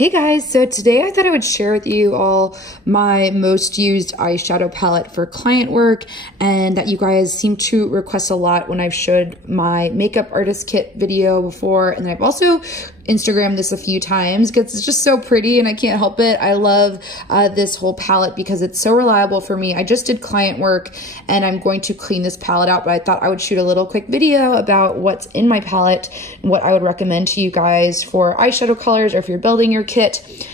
Hey guys, so today I thought I would share with you all my most used eyeshadow palette for client work, and that you guys seem to request a lot when I've showed my makeup artist kit video before. And then I've also Instagrammed this a few times because it's just so pretty and I can't help it. I love this whole palette because it's so reliable for me. I just did client work and I'm going to clean this palette out, but I thought I would shoot a little quick video about what's in my palette and what I would recommend to you guys for eyeshadow colors, or if you're building your kit.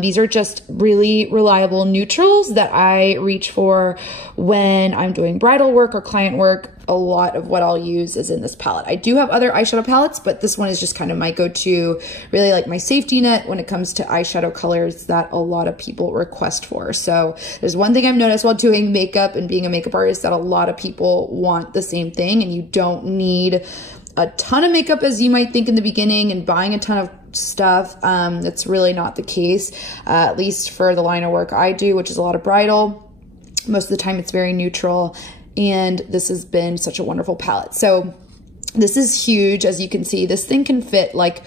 These are just really reliable neutrals that I reach for when I'm doing bridal work or client work. A lot of what I'll use is in this palette. I do have other eyeshadow palettes, but this one is just kind of my go-to, really like my safety net when it comes to eyeshadow colors that a lot of people request for. So there's one thing I've noticed while doing makeup and being a makeup artist, that a lot of people want the same thing, and you don't need a ton of makeup as you might think in the beginning and buying a ton of stuff. That's really not the case, at least for the line of work I do, which is a lot of bridal. Most of the time it's very neutral, and this has been such a wonderful palette. So this is huge. As you can see, this thing can fit like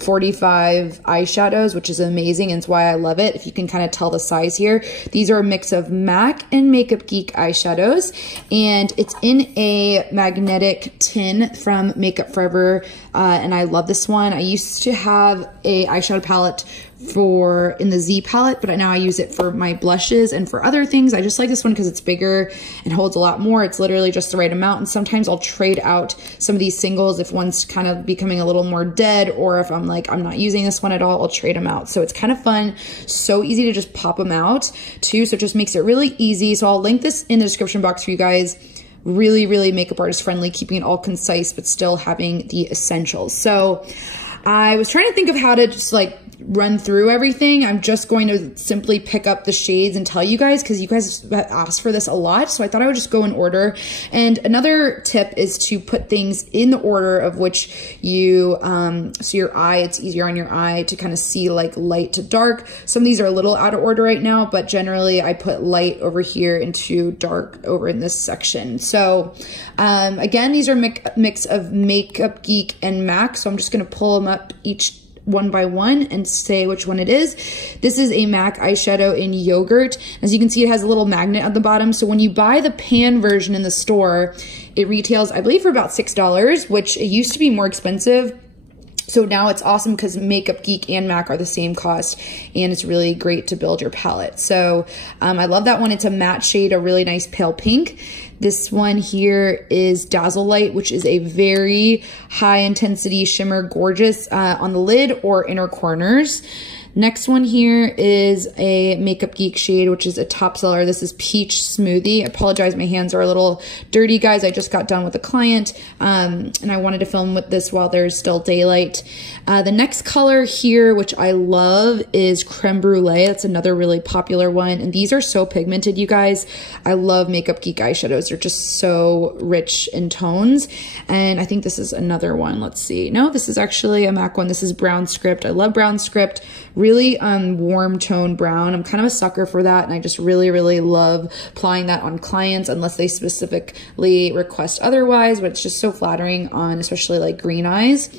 45 eyeshadows, which is amazing, and it's why I love it. If you can kind of tell the size here, these are a mix of MAC and Makeup Geek eyeshadows, and it's in a magnetic tin from Makeup Forever, and I love this one. I used to have a eyeshadow palette in the Z palette, but now I use it for my blushes and for other things. I just like this one because it's bigger and holds a lot more. It's literally just the right amount, and sometimes I'll trade out some of these singles if one's kind of becoming a little more dead, or if I'm like, I'm not using this one at all, I'll trade them out. So it's kind of fun, so easy to just pop them out too, so it just makes it really easy. So I'll link this in the description box for you guys. Really, really makeup artist friendly, keeping it all concise, but still having the essentials. So I was trying to think of how to just like run through everything. I'm just going to simply pick up the shades and tell you guys, because you guys asked for this a lot, so I thought I would just go in order. And another tip is to put things in the order of which you, so your eye, it's easier on your eye to kind of see like light to dark. Some of these are a little out of order right now, but generally I put light over here into dark over in this section. So again, these are mix of Makeup Geek and MAC, so I'm just going to pull them up each one by one and say which one it is. This is a MAC eyeshadow in Yogurt. As you can see, it has a little magnet at the bottom. So when you buy the pan version in the store, it retails, I believe, for about $6, which it used to be more expensive. So now it's awesome because Makeup Geek and MAC are the same cost, and it's really great to build your palette. So I love that one. It's a matte shade, a really nice pale pink. This one here is Dazzle Light, which is a very high intensity shimmer, gorgeous on the lid or inner corners. Next one here is a Makeup Geek shade, which is a top seller. This is Peach Smoothie. I apologize, my hands are a little dirty, guys. I just got done with a client, and I wanted to film with this while there's still daylight. The next color here, which I love, is Creme Brulee. That's another really popular one, and these are so pigmented, you guys. I love Makeup Geek eyeshadows. They're just so rich in tones, and I think this is another one. Let's see. No, this is actually a MAC one. This is Brown Script. I love Brown Script. Really warm tone brown. I'm kind of a sucker for that, and I just really, really love applying that on clients unless they specifically request otherwise, but it's just so flattering on especially like green eyes.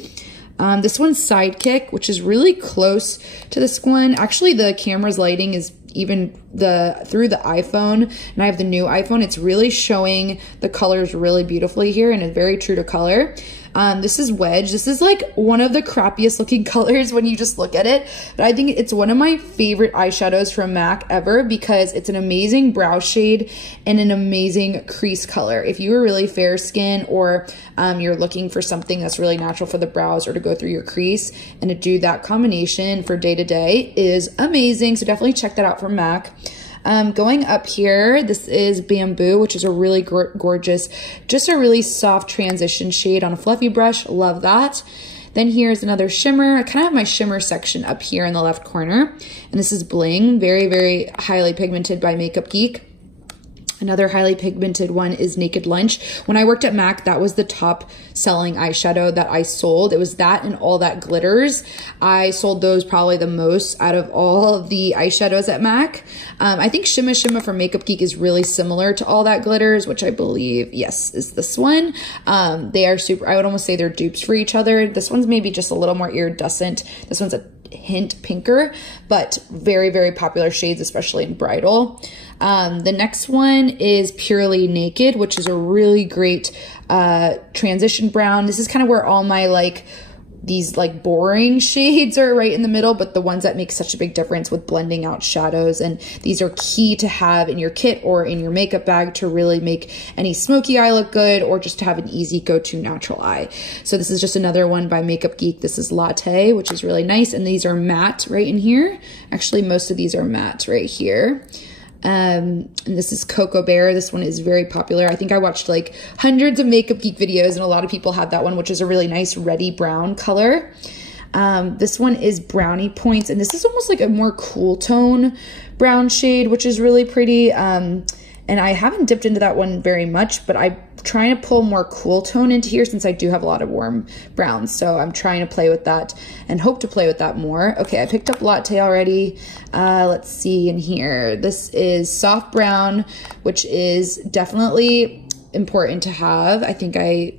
This one's Sidekick, which is really close to this one. Actually, the camera's lighting is even through the iPhone, and I have the new iPhone. It's really showing the colors really beautifully here, and it's very true to color. This is Wedge. This is like one of the crappiest looking colors when you just look at it, but I think it's one of my favorite eyeshadows from MAC ever because it's an amazing brow shade and an amazing crease color. If you are really fair skin, or you're looking for something that's really natural for the brows or to go through your crease, and to do that combination for day to day is amazing. So definitely check that out from MAC. Going up here, this is Bamboo, which is a really gorgeous, just a really soft transition shade on a fluffy brush. Love that. Then here's another shimmer. I kind of have my shimmer section up here in the left corner. And this is Bling, very, very highly pigmented by Makeup Geek. Another highly pigmented one is Naked Lunch. When I worked at MAC, that was the top selling eyeshadow that I sold. It was that and All That Glitters. I sold those probably the most out of all of the eyeshadows at MAC. I think Shimma Shimma from Makeup Geek is really similar to All That Glitters, which I believe, yes, is this one. They are super, I would almost say they're dupes for each other. This one's maybe just a little more iridescent. This one's a hint pinker, but very, very popular shades, especially in bridal. The next one is Purely Naked, which is a really great transition brown. This is kind of where all my these boring shades are right in the middle, but the ones that make such a big difference with blending out shadows. And these are key to have in your kit or in your makeup bag to really make any smoky eye look good, or just to have an easy go-to natural eye. So this is just another one by Makeup Geek. This is Latte, which is really nice. And these are matte right in here. Actually, most of these are matte right here. And this is Cocoa Bear. This one is very popular. I think I watched hundreds of Makeup Geek videos, and a lot of people have that one, which is a really nice reddy brown color. This one is Brownie Points, and this is almost like a more cool tone brown shade, which is really pretty. And I haven't dipped into that one very much, but I'm trying to pull more cool tone into here since I do have a lot of warm browns. So I'm trying to play with that and hope to play with that more. Okay, I picked up Latte already. Let's see in here. This is Soft Brown, which is definitely important to have. I think I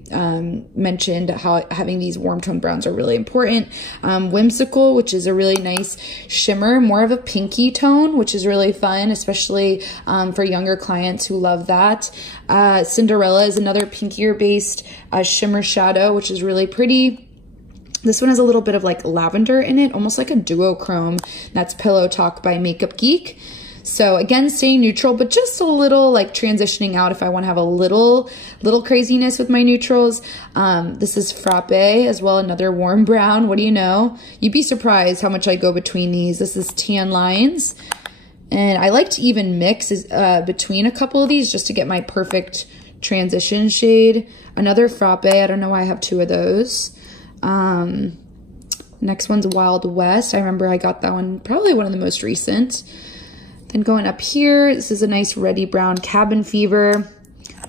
mentioned how having these warm tone browns are really important. Whimsical, which is a really nice shimmer, more of a pinky tone, which is really fun, especially for younger clients who love that. Cinderella is another pinkier based shimmer shadow, which is really pretty. This one has a little bit of lavender in it, almost like a duochrome. That's Pillow Talk by Makeup Geek. So again, staying neutral, but just a little transitioning out if I want to have a little craziness with my neutrals. This is Frappe as well, another warm brown. What do you know? You'd be surprised how much I go between these. This is Tan Lines. And I like to even mix between a couple of these just to get my perfect transition shade. Another Frappe. I don't know why I have two of those. Next one's Wild West. I remember I got that one, probably one of the most recent. Then going up here, this is a nice reddy brown Cabin Fever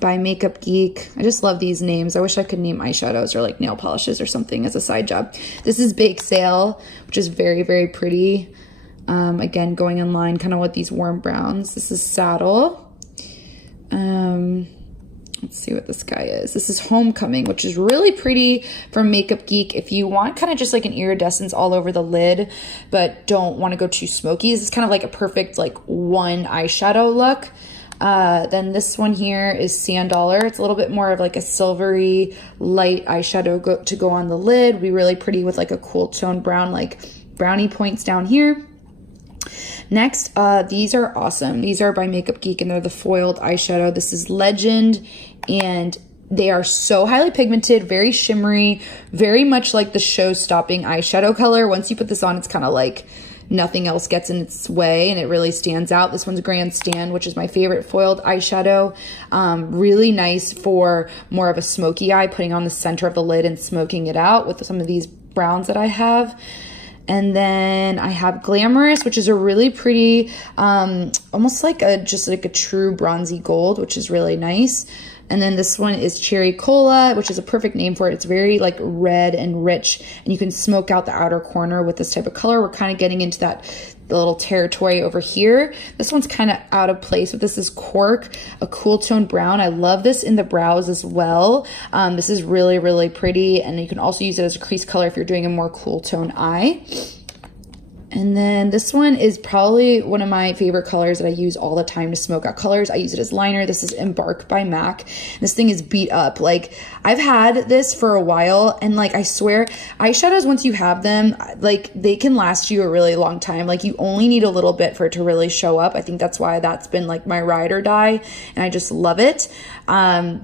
by Makeup Geek. I just love these names. I wish I could name eyeshadows or nail polishes or something as a side job. This is Bake Sale, which is very, very pretty. Again, going in line kind of with these warm browns. This is Saddle. Let's see what this guy is. This is Homecoming, which is really pretty from Makeup Geek. If you want kind of just an iridescence all over the lid, but don't want to go too smoky, this is kind of a perfect one eyeshadow look. Then this one here is Sand Dollar. It's a little bit more of a silvery light eyeshadow to go on the lid. Be really pretty with a cool tone brown, Brownie Points down here. Next, these are awesome. These are by Makeup Geek, and they're the foiled eyeshadow. This is Legend, and they are so highly pigmented, very shimmery, very much like the show-stopping eyeshadow color. Once you put this on, it's kind of nothing else gets in its way, and it really stands out. This one's Grandstand, which is my favorite foiled eyeshadow. Really nice for more of a smoky eye, putting on the center of the lid and smoking it out with some of these browns that I have. And then I have Glamorous, which is a really pretty, almost just a true bronzy gold, which is really nice. And then this one is Cherry Cola, which is a perfect name for it. It's very red and rich, and you can smoke out the outer corner with this type of color. We're kind of getting into the little territory over here. This one's kind of out of place, but this is Cork, a cool tone brown. I love this in the brows as well. This is really, really pretty, and you can also use it as a crease color if you're doing a more cool tone eye. And then this one is probably one of my favorite colors that I use all the time to smoke out colors. I use it as liner. This is Embark by MAC. This thing is beat up. I've had this for a while, and I swear, eyeshadows, once you have them, they can last you a really long time. You only need a little bit for it to really show up. I think that's why that's been my ride or die, and I just love it.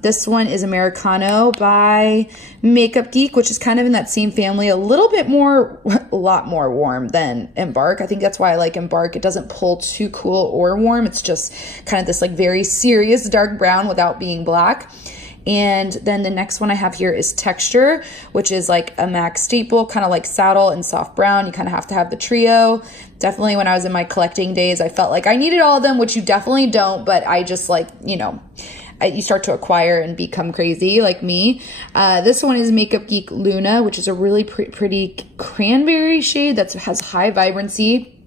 This one is Americano by Makeup Geek, which is kind of in that same family, a little bit more, a lot more warm than Embark. I think that's why I like Embark. It doesn't pull too cool or warm. It's just kind of this very serious dark brown without being black. And then the next one I have here is Texture, which is a MAC staple, kind of Saddle and Soft Brown. You kind of have to have the trio. Definitely when I was in my collecting days, I felt I needed all of them, which you definitely don't, but I just you start to acquire and become crazy like me. This one is Makeup Geek Luna, which is a really pretty cranberry shade that has high vibrancy.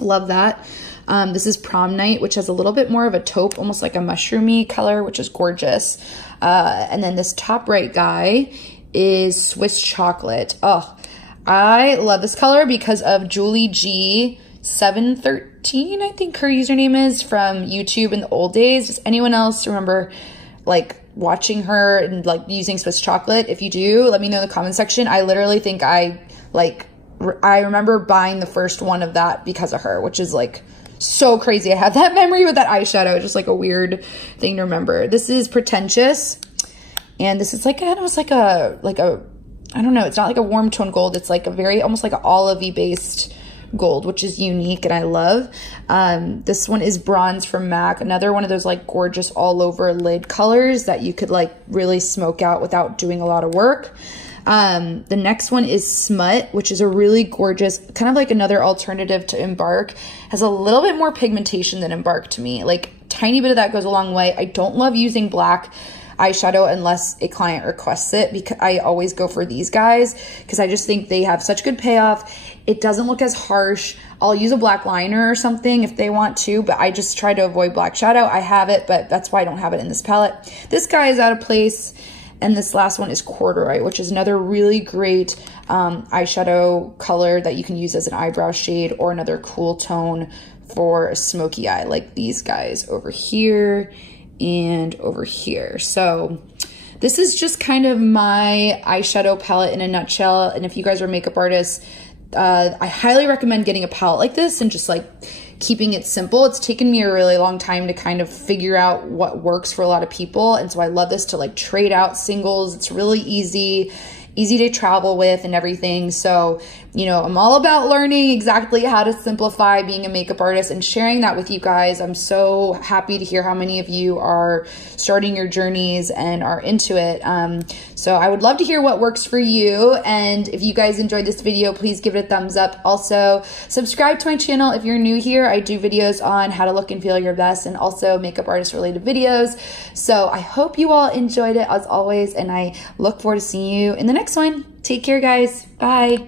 Love that. This is Prom Night, which has a little bit more of a taupe, almost like a mushroomy color, which is gorgeous. And then this top right guy is Swiss Chocolate. Oh, I love this color because of Julie G 713, I think her username is, from YouTube in the old days. Does anyone else remember like watching her and like using Swiss chocolate? If you do, let me know in the comment section. I literally think I remember buying the first one of that because of her, which is like so crazy. I have that memory with that eyeshadow. It's just like a weird thing to remember. This is Pretentious, and this is like almost like a I don't know, it's not like a warm tone gold. It's like a very, almost like an olivey based gold, which is unique and I love. This one is Bronze from MAC, another one of those like gorgeous all over lid colors that you could like really smoke out without doing a lot of work. The next one is Smut, which is a really gorgeous, kind of like another alternative to Embark. Has a little bit more pigmentation than Embark to me. Like tiny bit of that goes a long way. I don't love using black eyeshadow unless a client requests it, because I always go for these guys because I just think they have such good payoff. It doesn't look as harsh. I'll use a black liner or something if they want to, but I just try to avoid black shadow. I have it, but that's why I don't have it in this palette. This guy is out of place. And this last one is Corduroy, which is another really great eyeshadow color that you can use as an eyebrow shade or another cool tone for a smoky eye, like these guys over here and over here. So this is just kind of my eyeshadow palette in a nutshell. And if you guys are makeup artists, I highly recommend getting a palette like this and just like keeping it simple. It's taken me a really long time to kind of figure out what works for a lot of people. And so I love this to like trade out singles. It's really easy to travel with and everything. So, you know, I'm all about learning exactly how to simplify being a makeup artist and sharing that with you guys. I'm so happy to hear how many of you are starting your journeys and are into it. So I would love to hear what works for you. And if you guys enjoyed this video, please give it a thumbs up. Also, subscribe to my channel if you're new here. I do videos on how to look and feel your best and also makeup artist related videos. So I hope you all enjoyed it as always, and I look forward to seeing you in the next one. Take care, guys. Bye.